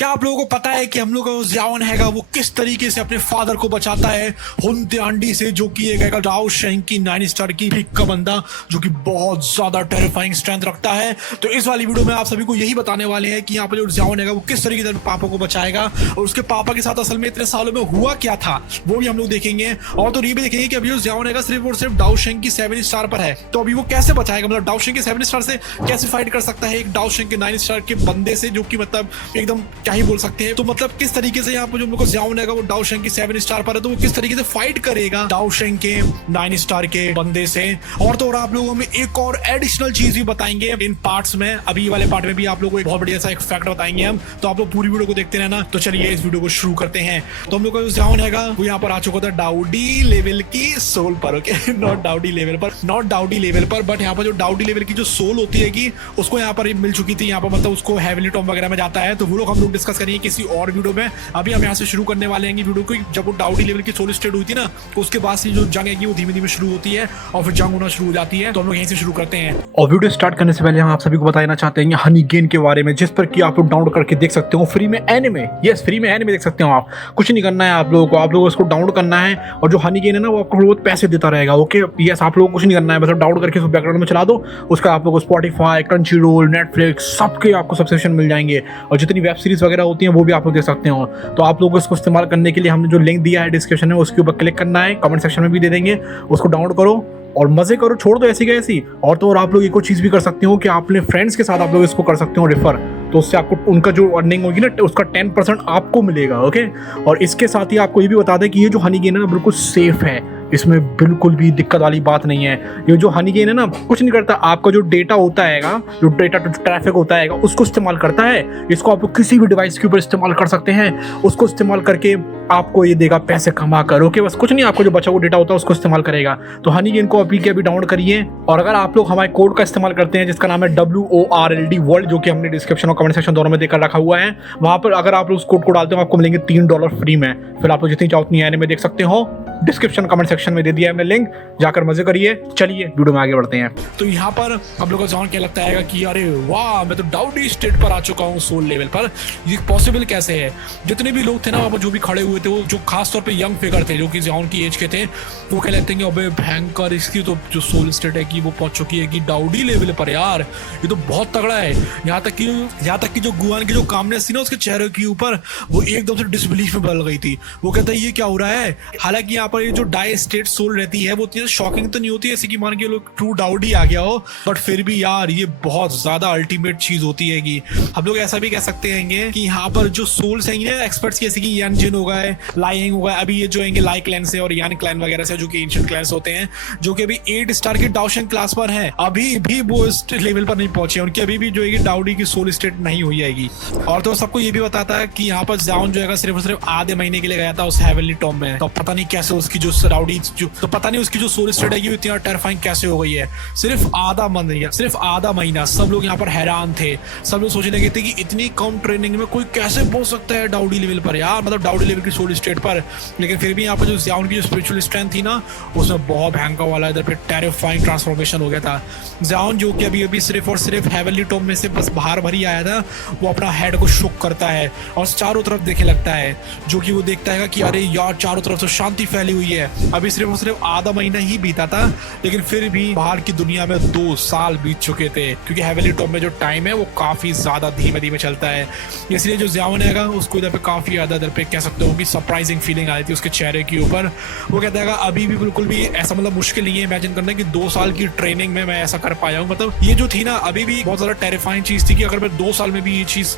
क्या आप लोगों को पता है कि हम लोग का ज़ियाओन हैगा वो किस तरीके से अपने फादर को बचाता है हुनते आंडी से, जो कि एक डाओ शेंग की 9 स्टार की पिक का बंदा जो कि बहुत ज्यादा टेरिफाइंग स्ट्रेंथ रखता है। तो इस वाली वीडियो में आप सभी को यही बताने वाले हैं कि यहाँ पर जो ज़ियाओन हैगा वो किस तरीके से अपने पापा को बचाएगा और उसके पापा के साथ असल में इतने सालों में हुआ क्या था वो भी हम लोग देखेंगे। और तो ये भी देखेंगे कि अभी जो ज़ियाओन हैगा सिर्फ और सिर्फ डाओ शेंग की 7 स्टार पर है, तो अभी वो कैसे बचाएगा, मतलब डाओ शेंग के 7 स्टार से कैसे फाइट कर सकता है एक डाओ शेंग के 9 स्टार के बंदे से, जो कि मतलब एकदम क्या ही बोल सकते हैं। तो मतलब किस तरीके से यहाँ पर जो हम लोग को ज़ियाओन हैगा वो डाओ शेंग की 7 स्टार पर है, तो वो किस तरीके से फाइट करेगा डाओ शेंग के 9 स्टार के बंदे से। और तो और आप लोगों में एक और एडिशनल चीज भी बताएंगे इन पार्ट्स में। अभी वाले पार्ट में भी आप लोगों को एक बहुत बढ़िया सा एक फैक्ट बताएंगे हम, तो आप लोग पूरी वीडियो को देखते रहना। तो चलिए इस वीडियो को शुरू करते हैं। तो हम लोग का जो ज़ियाओन हैगा वो यहाँ पर आ चुका था डाउडी लेवल की सोल पर, ओके नॉट डाउडी लेवल पर, नॉट डाउडी लेवल पर, बट यहाँ पर जो डाउडी लेवल की जो सोल होती है कि उसको यहाँ पर मिल चुकी थी, यहाँ पर मतलब उसको हेवनली टॉम वगैरह में जाता है, तो वो लोग हम लोग डिस्कस करेंगे किसी और वीडियो में। अभी हम यहाँ से शुरू करने वाले हैं वीडियो को। जब वो डाउडी लेवल की सोल स्टेट हुई थी ना, तो उसके बाद से जो जंग है वो धीमे धीमे शुरू होती है और फिर जंग होना शुरू हो जाती है। तो हम लोग यहीं से शुरू करते हैं। और वीडियो स्टार्ट करने से पहले हम आप सभी को बताना चाहते हैं हनी गेन के बारे में, जिस पर कि आप लोग डाउनलोड करके देख सकते हो फ्री में एनिमे। यस, फ्री में एनिमे देख सकते हो आप। कुछ नहीं करना है आप लोगों को, आप लोगों को इसको डाउनलोड करना है और जो हनी गेन है ना वो आपको बहुत पैसे देता रहेगा। ओके यस, आप लोगों को कुछ नहीं करना है, बस डाउनलोड करके बैकग्राउंड में चला दो, उसका आप लोगों को स्पॉटिफाई, क्रंचीरोल, नेटफ्लिक्स सबके आपको सब्सक्रिप्शन मिल जाएंगे और जितनी वेब सीरीज वगैरह होती हैं वो भी आप लोग देख सकते हो। तो आप लोगों को इसको इस्तेमाल करने के लिए हमने जो लिंक दिया है डिस्क्रिप्शन में उसके ऊपर क्लिक करना है, कमेंट सेक्शन में भी दे देंगे, उसको डाउनलोड करो और मजे करो, छोड़ दो ऐसी का ऐसी। और तो और आप लोग एक और चीज़ भी कर सकते हो कि आप अपने फ्रेंड्स के साथ आप लोग इसको कर सकते हो रेफर, तो उससे आपको उनका जो अर्निंग होगी ना उसका 10% आपको मिलेगा। ओके, और इसके साथ ही आपको ये भी बता दें कि ये जो हनी गेन है ना बिल्कुल सेफ है, इसमें बिल्कुल भी दिक्कत वाली बात नहीं है। ये जो हनी गेन है ना कुछ नहीं करता, आपका जो डेटा होता है, जो डेटा ट्रैफिक होता है उसको इस्तेमाल करता है। इसको आप किसी भी डिवाइस के ऊपर इस्तेमाल कर सकते हैं, उसको इस्तेमाल करके आपको ये देगा पैसे कमा कर। ओके, बस कुछ नहीं, आपको जो बचा हुआ डेटा होता है उसको इस्तेमाल करेगा। तो हनी गेन को अभी के अभी डाउनलोड करिए। और अगर आप लोग हमारे कोड का इस्तेमाल करते हैं जिसका नाम है WORLD वर्ल्ड, जो कि हमने डिस्क्रिप्शन और कमेंट सेक्शन दोनों में देकर रखा हुआ है, वहां पर अगर आप उस कोड को डालते हो आपको मिलेंगे $3 फ्री में। फिर आप लोग जितनी चाहो उतनी एनिमे देख सकते हो। डिस्क्रिप्शन कमेंट सेक्शन में दे दिया हमने लिंक, जाकर मजे करिए। चलिए वीडियो में आगे बढ़ते हैं। तो यहाँ पर हम लोग को ज़ियाओन क्या लगता है कि अरे वाह, मैं तो डाउडी स्टेट पर आ चुका हूँ सोल लेवल पर, ये पॉसिबल कैसे है। जितने भी लोग थे ना वहाँ पर जो भी खड़े हुए थे, वो जो खास तौर पे यंग फिगर थे जो कि ज़ियाओन की एज के थे, वो कह लेते हैं कि अबे भयंकर, इसकी तो जो सोल स्टेट है कि वो पहुंच चुकी है कि डाउडी लेवल पर। यार ये तो बहुत तगड़ा है। यहाँ तक कि जो गुआन की जो कामनेस थी ना उसके चेहरे के ऊपर, वो एकदम से डिसबिलीफ में बदल गई थी। वो कहता है ये क्या हो रहा है। हालांकि यहाँ पर ये जो डाई स्टेट सोल रहती है वो इतनी शॉकिंग तो नहीं होती है, जैसे कि मान के लोग ट्रू डाउडी आ गया हो, बट फिर भी यार ये बहुत ज्यादा अल्टीमेट चीज होती है। कि हम लोग ऐसा भी कह सकते हैं कि यहाँ पर जो सोल्स हैं एक्सपर्ट्स जैसे कि यान जिन हो गए, लाइंग हो गए, अभी ये जो है लाई क्लैन से और यान क्लैन वगैरह से जो कि एंशिएंट क्लैन्स होते हैं, जो कि अभी 8 स्टार की डाओ शेंग क्लास पर है, अभी भी वो इस लेवल पर नहीं पहुंचे, उनकी अभी भी जो है डाउडी की सोल स्टेट नहीं हुई जाएगी। और तो सबको ये भी बताता है कि यहाँ पर ज़ियाओन जो है सिर्फ और सिर्फ आधे महीने के लिए गया था उस हेवनली टॉम में, तो पता नहीं कैसे उसकी जो डाउडी तो पता नहीं उसकी जो सोल स्टेट है इतनी टेरिफाइंग कैसे हो गई है। सिर्फ आधा महीना सब लोग यहाँ पर हैरान थे। सब लोग सोचने लगे थे कि इतनी कम ट्रेनिंग में कोई कैसे पहुंच सकता है डाउडी लेवल पर यार, मतलब डाउडी लेवल की सोल स्टेट पर। लेकिन फिर भी यहाँ पर जो ज़ियाओन की जो स्पिरिचुअल स्ट्रेंथ थी ना उसमें बहुत भयंकर वाला इधर पे टेरिफाइंग ट्रांसफॉर्मेशन हो गया था। ज़ियाओन जो कि अभी अभी सिर्फ और सिर्फ हेवनली टॉम में से बस बाहर भर ही आया था, वो अपना हेड को शुक करता है और चारों तरफ देखने लगता है, जो कि वो देखता है कि अरे यार चारों तरफ तो शांति फैली हुई है। अभी सिर्फ और सिर्फ आधा महीना ही बीता था, लेकिन फिर भी बाहर की दुनिया में 2 साल बीत चुके थे, क्योंकि हेवनली टॉम में जो टाइम है वो काफी ज्यादा धीमे धीमे चलता है। इसलिए जो ज़ियाओन हैगा उसको इधर पे काफी ज्यादा इधर पे कह सकते हो कि सरप्राइजिंग फीलिंग आई थी उसके चेहरे के ऊपर। वो कहता है अभी भी बिल्कुल भी ऐसा मतलब मुश्किल नहीं है इमेजिन करना कि 2 साल की ट्रेनिंग में मैं ऐसा कर पाया हूँ। मतलब ये जो थी ना अभी भी बहुत ज्यादा टेरिफाइंग चीज थी कि अगर मैं 2 साल में भी ये चीज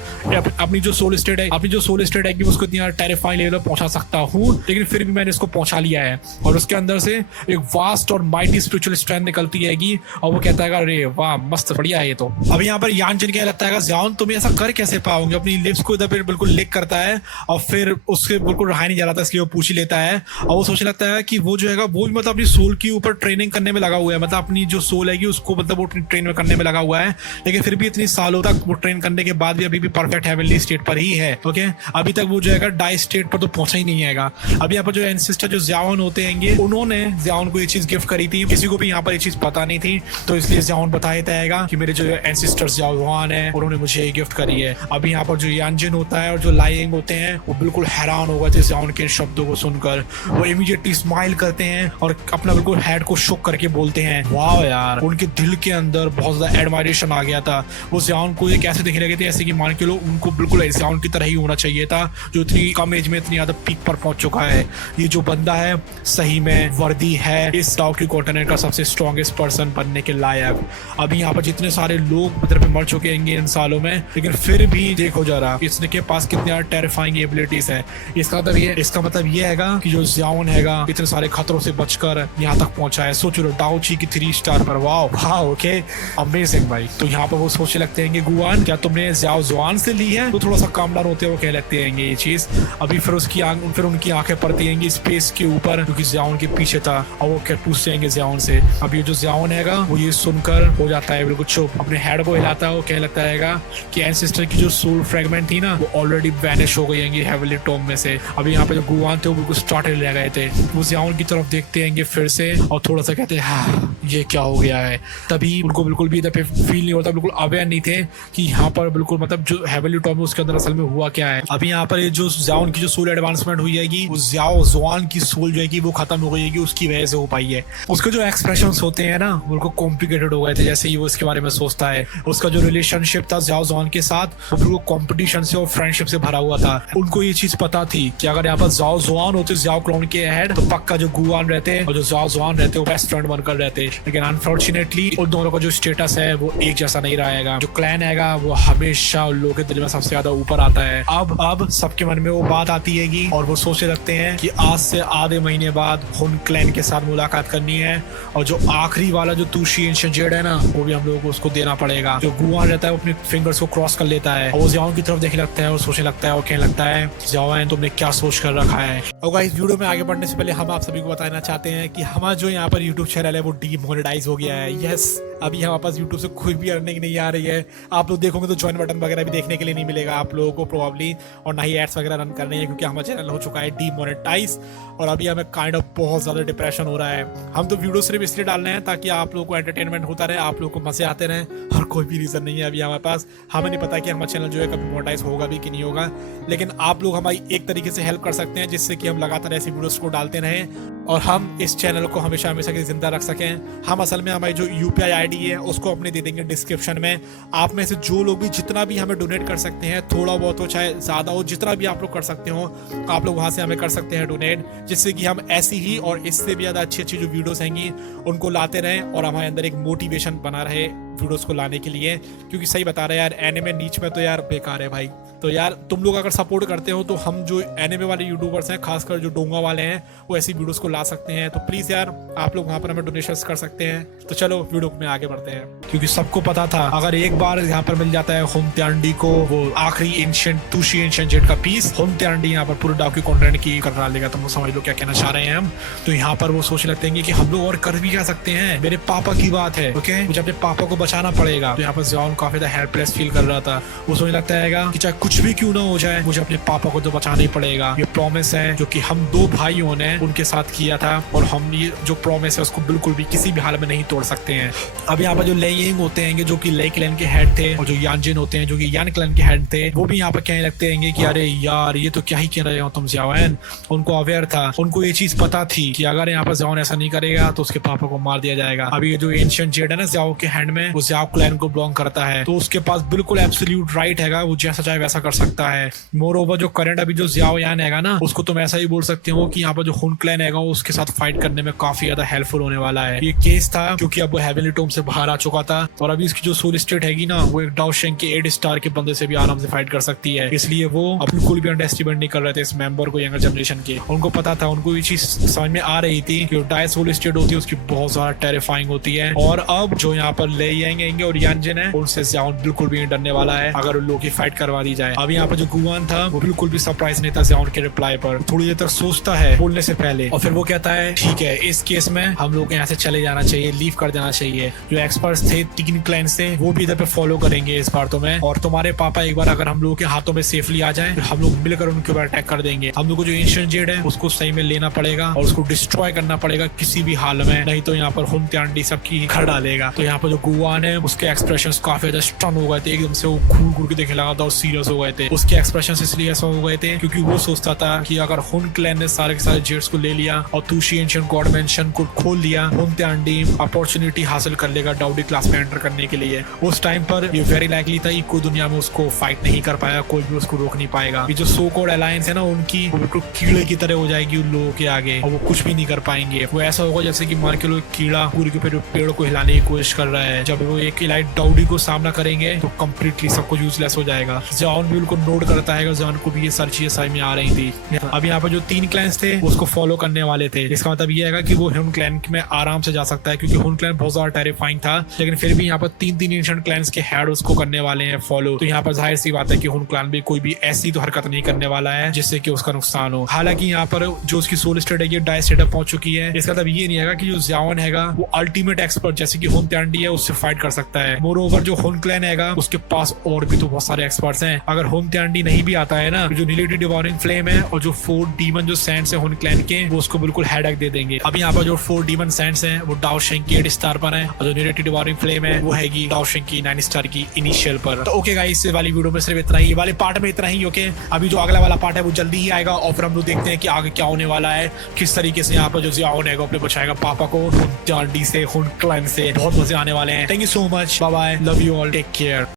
अपनी जो सोल स्टेट है कि उसको इतना टेरिफाइंग लेवल पर पहुंचा सकता हूँ, लेकिन फिर भी मैंने इसको पहुंचा लिया है। और उसके अंदर से एक वास्ट और माइटी स्पिरिचुअल स्ट्रेंथ निकलती है और वो कहता है अरे वाह मस्त बढ़िया है ये तो। अभी यहाँ पर यान जिन क्या लगता है ज़ियाओन तुम ऐसा कर कैसे पाओगे, अपनी लिप्स को इधर पे बिल्कुल लिक करता है और फिर उसके बिल्कुल रहा नहीं जा रहा था, इसलिए वो पूछ ही लेता है। और वो सोचने लगता है कि वो जो है वो भी मतलब अपनी सोल के ऊपर ट्रेनिंग करने में लगा हुआ है, मतलब अपनी जो सोल है उसको मतलब वो ट्रेन में करने में लगा हुआ है, लेकिन फिर भी इतनी सालों तक वो ट्रेन करने के बाद भी अभी भी परफेक्ट हेवनली स्टेट पर ही है। ओके, अभी तक वो जो है डाई स्टेट पर तो पहुंचा ही नहीं आएगा। अभी यहाँ पर जो एंसेस्टर जो ज़ियाओन होते हैं उन्होंने ज़ियाओन को ये चीज गिफ्ट करी थी। किसी को भी यहाँ पर ये चीज पता नहीं थी, तो इसलिए ज़ियाओन बता देता है कि मेरे जो एंसेस्टर्स ज़ियाओ जुआन है उन्होंने मुझे ये गिफ्ट करी है। अभी यहाँ पर जो यानजिन होता है और जो लाइंग होते हैं वो बिल्कुल हैरान हो गए थे ज़ियाओन के शब्दों को सुनकर। वो इमीडिएटली स्माइल करते हैं और अपना बिल्कुल हेड को शुक करके बोलते हैं वाह यार। उनके दिल के अंदर बहुत ज्यादा एडमायरेशन आ गया था। वो ज़ियाओन को ये कैसे दिखने लगे थे, ऐसे कि मान के लो उनको बिल्कुल ज़ियाओन की तरह ही होना चाहिए था, जो इतनी कम एज में इतनी ज्यादा पीक पर पहुंच चुका है। ये जो बंदा है सही में वर्दी है इस डाउकी कॉन्टिनेंट का सबसे स्ट्रॉन्गेस्ट पर्सन बनने के लायक। अभी यहाँ पर जितने सारे लोग मतलब मर चुके हैं इन सालों में, लेकिन फिर भी देखो जरा इसने के पास कितने टेरिफाइंग एबिलिटीज है। इसका मतलब ये हैगा कि जो ज़ियाओन हैगा इतने सारे खतरों से बचकर यहाँ तक पहुंचा है। सोचो डाओ ची की 3 स्टार पर, वाह ओके अमेजिंग भाई। तो यहाँ पर वो सोचने लगते हैं गुआन क्या तुमने ज़ियाओ जुआन से ली है, तो थोड़ा सा काम डाउन होते हैं वो कह लगते हैं ये चीज। अभी फिर उनकी आंखें पड़ती हैं स्पेस के ऊपर जो कि ज़ियाओन के पीछे था, और वो क्या पूछते हैं ज़ियाओन से। अब ये जो ज़ियाओन हैगा वो ये सुनकर हो जाता है बिल्कुल चुप, अपने हेड को हिलाता है। वो कह लगता है कि एंसेस्टर की जो सोल फ्रेगमेंट थी ना वो ऑलरेडी वैनिश हो गई है हेवनली टॉम में से। अभी यहाँ पे जो गुआन थे वो बिल्कुल स्टार्टर ले गए थे। वो ज़ियाओन की तरफ देखते हैं फिर से और थोड़ा सा कहते हैं हाँ ये क्या हो गया है। तभी उनको बिल्कुल भी इधर पे फील नहीं होता, बिल्कुल अवेयर नहीं थे कि यहाँ पर बिल्कुल मतलब जो हेवनली टॉम है उसके अंदर असल में हुआ क्या है। अभी यहाँ पर ये जो ज़ियाओन की जो सोल एडवांसमेंट हुई है वो ज़ियाओ जुआन की सोल जो है वो खत्म हो गई है, उसकी वजह से हो पाई है। उसके जो एक्सप्रेशंस होते हैं ना बिल्कुल कॉम्प्लिकेटेड हो गए थे जैसे ही वो इसके बारे में सोचता है। उसका जो रिलेशनशिप था ज़ियाओ जुआन के साथ वो बिल्कुल कॉम्पिटिशन से और फ्रेंडशिप से भरा हुआ था। उनको ये चीज पता थी कि अगर यहाँ पर ज़ियाओ जुआन होते ज़ियाओ क्लोन के हेड तो पक्का जो गुआन रहते और जो ज़ियाओ जुआन रहते वो बेस्ट फ्रेंड बनकर रहते। लेकिन अनफॉर्चुनेटली उन दोनों का जो स्टेटस है वो एक जैसा नहीं रहेगा। जो क्लैन हैगा वो हमेशा उन लोगों के दिल में सबसे ज्यादा ऊपर आता है। अब सबके मन में वो बात आती है और वो सोचने लगते हैं कि आज से आधे महीने बाद हुन क्लैन के साथ मुलाकात करनी है, और जो आखिरी वाला जो तुशी एंशिएंट जेड है ना वो भी हम लोगों को उसको देना पड़ेगा। जो गुआन रहता है वो अपने फिंगर्स को क्रॉस कर लेता है और वो ज़ियाओन की तरफ देखने लगता है और सोचने लगता है और कहने लगता है ज़ियाओन तुमने क्या सोच कर रखा है। और गाइस वीडियो में आगे बढ़ने से पहले हम आप सभी को बताना चाहते हैं कि हमारा जो यहाँ पर यूट्यूब चैनल है वो डीमोनेटाइज हो गया है। यस अभी हमारे पास यूट्यूब से कोई भी अर्निंग नहीं आ रही है। आप लोग देखोगे तो ज्वाइन बटन वगैरह भी देखने के लिए नहीं मिलेगा आप लोगों को प्रोबेबली, और ना ही एड्स वगैरह रन करने हैं क्योंकि हमारा चैनल हो चुका है डीमोनेटाइज। और अभी हमें काइंड ऑफ बहुत ज्यादा डिप्रेशन हो रहा है। हम तो वीडियो सिर्फ इसलिए डाल रहे हैं ताकि आप लोगों को एंटरटेनमेंट होता रहे, आप लोगों को मजे आते रहे, और कोई भी रीजन नहीं है अभी हमारे पास। हमें नहीं पता कि हमारा चैनल जो है कभी मोनेटाइज होगा भी कि नहीं होगा, लेकिन आप लोग हमारी एक तरीके से हेल्प कर सकते हैं जिससे कि हम लगातार ऐसी वीडियोस को डालते रहें और हम इस चैनल को हमेशा हमेशा के लिए जिंदा रख सकें। हम असल में हमारी जो UPI ID है उसको अपने दे देंगे डिस्क्रिप्शन में। आप में से जो लोग भी जितना भी हमें डोनेट कर सकते हैं, थोड़ा बहुत हो चाहे ज़्यादा हो, जितना भी आप लोग कर सकते हो आप लोग वहाँ से हमें कर सकते हैं डोनेट, जिससे कि हम ऐसी ही और इससे भी ज़्यादा अच्छी अच्छी जो वीडियोस हैंगी उनको लाते रहें और हमारे अंदर एक मोटिवेशन बना रहे वीडियोस को लाने के लिए। क्योंकि सही बता रहे यार एनिमे नीच में तो यार बेकार है भाई। तो यार तुम लोग अगर सपोर्ट करते हो तो हम जो एनिमे वाले यूट्यूबर्स हैं खासकर जो डोंगा वाले हैं वो ऐसी वीडियोस को ला सकते हैं। तो प्लीज यार आप लोग वहाँ पर हमें डोनेशंस कर सकते हैं। तो चलो वीडियो में आगे बढ़ते हैं, क्योंकि सबको पता था अगर एक बार यहाँ पर मिल जाता है हुनत्यांडी को वो आखिरी एंशिएंट तुशी एंशिएंट जेड का पीस, हुनत्यांडी यहाँ पर पूरे डाउकी कॉन्टिनेंट की करना लेगा। तो समझ लो क्या कहना चाह रहे हैं हम। तो यहाँ पर वो सोचने लगते हैं कि हम लोग और कर भी क्या सकते हैं, मेरे पापा की बात है ओके, मुझे अपने पापा को बचाना पड़ेगा। तो यहाँ पर ज़ियाओन काफी ज्यादा हेल्पलेस फील कर रहा था। वो सोचने लगता है कि चाहे कुछ भी क्यों ना हो जाए मुझे अपने पापा को तो बचाना ही पड़ेगा। ये प्रॉमिस है जो कि हम 2 भाइयों ने उनके साथ किया था और हम ये जो प्रॉमिस है उसको बिल्कुल भी किसी भी हाल में नहीं तोड़ सकते हैं। अब यहाँ पर जो लेइंग होते हैं जो कि लेई क्लैन के हेड थे और जो यानजिन होते हैं जो कि यान क्लैन के हेड थे, वो भी यहाँ पर कहने लगते हैं कि अरे यार ये तो क्या ही कह रहे हो तुम ज़ियाओन। उनको अवेयर था, उनको ये चीज पता थी कि अगर यहाँ पर ज़ियाओन ऐसा नहीं करेगा तो उसके पापा को मार दिया जाएगा। अभी ये जो एंशिएंट जेड है ना ज़ियाओ के हैंड में, वो ज़ियाओ क्लैन को बिलोंग करता है, तो उसके पास बिल्कुल एब्सोल्यूट राइट हैगा, वो जैसा चाहे वैसा कर सकता है। मोर ओवर जो करंट अभी जो ज़ियाओ यान हैगा ना उसको तुम ऐसा ही बोल सकते हो कि यहाँ पर जो हुन क्लैन हैगा उसके साथ फाइट करने में काफी ज्यादा हेल्पफुल होने वाला है। ये केस था क्योंकि अब वो हेवनली टोम से बाहर आ चुका था और अभी इसकी जो सोल स्टेट हैगी ना वो एक डाओ शेंग के 8 स्टार के बंदे से भी आराम से फाइट कर सकती है। इसलिए वो बिल्कुल भी अंडरएस्टिमेट नहीं कर रहे थे इस मेंबर को, यंगर जनरेशन के। उनको पता था, उनको ये चीज समझ में आ रही थी कि डाई सोल स्टेट होती है उसकी बहुत ज्यादा टेरिफाइंग होती है। और अब जो यहाँ पर ले आएंगे और यानजिन है उनसे ज़ियाओन बिल्कुल भी नहीं डरने वाला है अगर उन लोगों की फाइट करवा दी जाए। है। अब यहाँ पर जो गुआन था वो बिल्कुल भी सरप्राइज नहीं था ज़ियाओन के रिप्लाई पर। थोड़ी देर तक सोचता है बोलने से पहले और फिर वो कहता है ठीक है, इस केस में हम लोग यहाँ से चले जाना चाहिए, लीव कर देना चाहिए। जो एक्सपर्ट्स थे 3 क्लैन से वो भी इधर पे फॉलो करेंगे इस बार तुम्हें, और तुम्हारे पापा एक बार अगर हम लोगों के हाथों में सेफली आ जाए हम लोग मिलकर उनके ऊपर अटैक कर देंगे। हम लोग को जो एंशिएंट जेड है उसको सही में लेना पड़ेगा और उसको डिस्ट्रॉय करना पड़ेगा किसी भी हाल में, नहीं तो यहाँ पर हुनते आंटी सबकी घर डालेगा। तो यहाँ पर जो गुआन है उसके एक्सप्रेशंस काफी ज्यादा स्टन हो गए थे, एकदम से वो घूर घूर के देखने लगा था और सीरियस हो गए थे। उसके एक्सप्रेशंस इसलिए ऐसा हो गए थे क्योंकि वो सोचता था कि अगर हुन क्लैन ने सारे के सारे जेड्स को ले लिया और तुशी एंशिएंट गॉड मेंशन को खोल लिया, हुनते आंटी अपॉर्चुनिटी हासिल कर लेगा डाउडी क्लास में एंटर करने के लिए। उस टाइम पर ये वेरी लाइकली था कि कोई दुनिया में उसको फाइट नहीं कर पाया, कोई भी उसको रोक नहीं पाएगा। ये जो सो कॉल्ड अलायंस है ना उनकी वो बिल्कुल कीड़े की तरह हो जाएगी उन लोगों के आगे और वो कुछ भी नहीं कर पाएंगे। वो ऐसा होगा जैसे कि मान के लो कीड़ा पूरी के पूरे पेड़ को हिलाने की कोशिश कर रहा है। जब वो एक इलाइट डाउडी को सामना करेंगे तो कम्प्लीटली सब कुछ यूजलेस हो जाएगा। ज़ियाओन भी उनको नोट करता है, ज़ियाओन को भी ये सारी चीजें समझ में आ रही थी। अब यहाँ पर जो 3 क्लैंस थे उसको फॉलो करने वाले थे। इसका मतलब ये है कि वो हुन क्लैन में आराम से जा सकता है क्योंकि हुन क्लैन बहुत ज्यादा टेरिफाइंग था, लेकिन फिर भी यहाँ पर 3 एंशिएंट क्लैंस के हेड उसको करने वाले हैं फॉलो। तो यहाँ पर जाहिर सी बात है कि हुन क्लैन भी कोई भी ऐसी तो हरकत नहीं करने वाला है जिससे कि उसका नुकसान हो। हालांकि यहाँ पर जो उसकी सोल स्टेट है ये डाई स्टेट पहुंच चुकी है। इसका मतलब ये नहीं है कि जो ज़ियाओन हैगा वो अल्टीमेट एक्सपर्ट जैसे कि हुनते आंटी है उससे फाइट कर सकता है। मोर ओवर जो हुन क्लैन हैगा उसके पास और भी तो बहुत सारे एक्सपर्ट्स हैं। अगर हुनते आंटी नहीं भी आता है ना, जो नीलेटी डिवॉरिंग फ्लेम है और जो 4 डीमन जो सैंड्स है हुन क्लैन के वो उसको बिल्कुल हेडेक दे देंगे। अब यहाँ पर जो 4 डीमन सैंड्स हैं वो डाओ शेंग की 8 स्टार पर है और जो नीलेटी डिवॉरिंग फ्लेम है वो हैगी डाओ शेंग की 9 स्टार की इनिशियल पर। तो ओके गाइस, इस वाली वीडियो में सिर्फ इतना ही, वाले पार्ट में इतना ही। ओके, अभी जो अगला वाला पार्ट है वो जल्दी ही आएगा और फिर हम लोग देखते हैं कि आगे क्या होने वाला है, किस तरीके से यहाँ पर जो ज़ियाओन है अपने बचाएगा पापा को हुन आंटी से, हुन क्लैन से। बहुत मजे आने वाले हैं। Thank you so much, bye bye, love you all, take care.